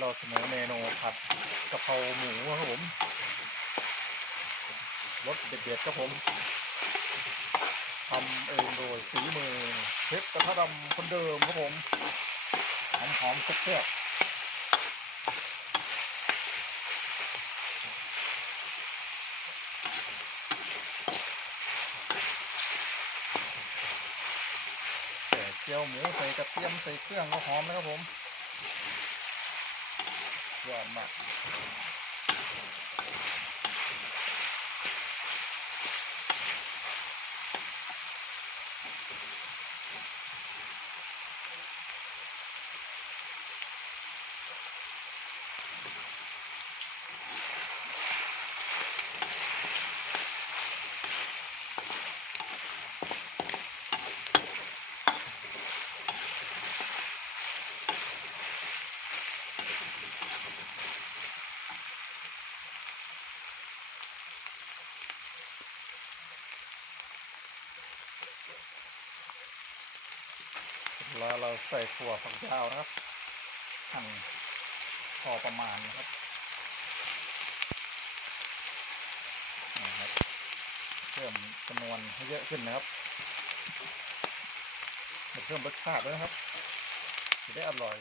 เราเสนอเมนูผัดกะเพราหมูครับผมรสเด็ดๆครับผมทำเองโดยฝีมือเชฟกระทะดำคนเดิมครับผมหอมๆแซ่บแต่เจียวหมูใส่กระเทียมใส่เครื่องก็หอมนะครับผม ยอดมาก แล้วเราใส่ถั่วฝักยาวนะครับหั่นพอประมาณนะครับนะครับ เพิ่มจำนวนให้เยอะขึ้นนะครับเพิ่มรสชาติด้วยนะครับจะได้อร่อย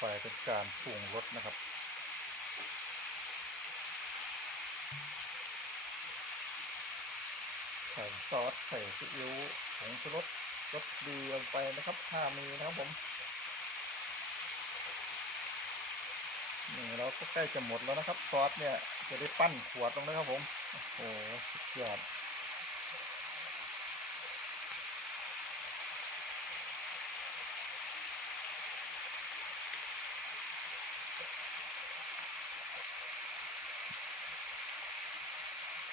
ไปเป็นการปรุงรสนะครับ ใส่ซอสใส่ซีอิ๊วผงชูรสรสดีลงไปนะครับถ้ามีนะครับผมนี่เราก็ใกล้จะหมดแล้วนะครับซอสเนี่ยจะได้ปั้นขวดลงนะครับผม โอ้โหสุดยอด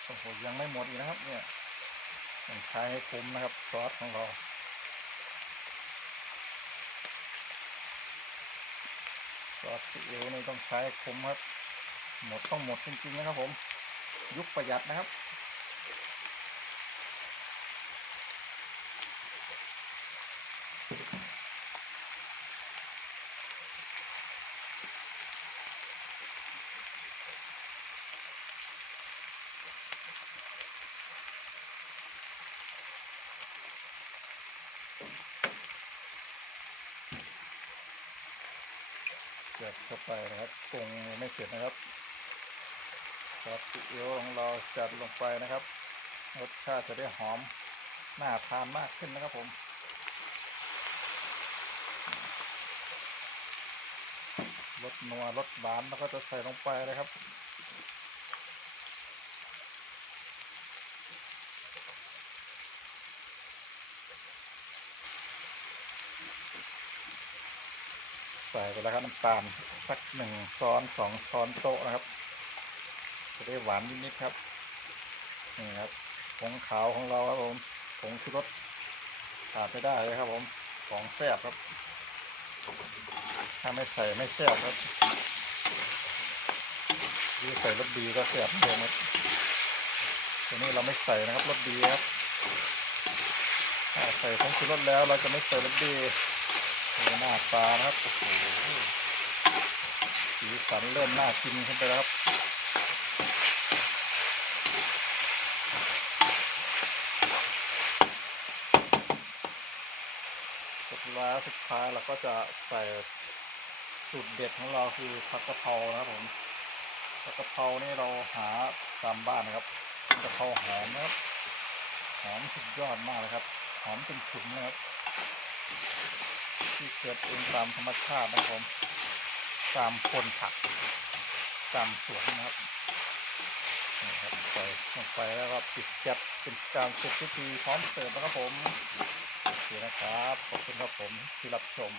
โอ้โหยังไม่หมดอีกนะครับ เนี่ยต้องใช้ให้คุ้มนะครับซอสของเราซอสซีอิ๊วนี่ต้องใช้ให้คุ้มครับ หมดต้องหมดจริงๆนะครับผม ยุคประหยัดนะครับ เกิดเข้าไปนะครับปรุงไม่เสร็จนะครับซอสซีอิ๊วของเราจัดลงไปนะครับ รสชาติจะได้หอมน่าทานมากขึ้นนะครับผมรสนัวรสหวานแล้วก็จะใส่ลงไปนะครับ ใส่ไปแล้วครับน้ำตาลสักหนึ่งช้อนสองช้อนโต๊ะนะครับ จะได้หวานนิดๆครับนี่ครับผงขาวของเราครับผมผงชูรสขาดไม่ได้เลยครับผมของแซ่บครับ ถ้าไม่ใส่ไม่แซ่บครับหรือใส่รสดีก็แซ่บเหมือนเดิมครับตัวนี้เราไม่ใส่นะครับรสดีครับใส่ผงชูรสแล้วเราจะไม่ใส่รสดี ดูหน้าตานะครับโอ้โหสีสันเริ่มน่ากินขึ้นไปแล้วครับสุดแล้วสุดท้ายเราก็จะใส่สูตรเด็ดของเราคือผักกะเพรานะครับผมผักกะเพรานี่เราหาตามบ้านนะครับเป็นกะเพราหอมนะครับหอมสุดยอดมากเลยครับ หอมจนฉุนนะครับ ที่เกิดเองตามธรรมชาตินะครับผมตามคนผัก ตามสวนนะครับนี่ครับใส่ลงไปแล้วก็ปิดแก๊สเป็นการเสร็จพิธีพร้อมเสิร์ฟนะครับผมโอเคนะครับขอบคุณครับผมที่รับชม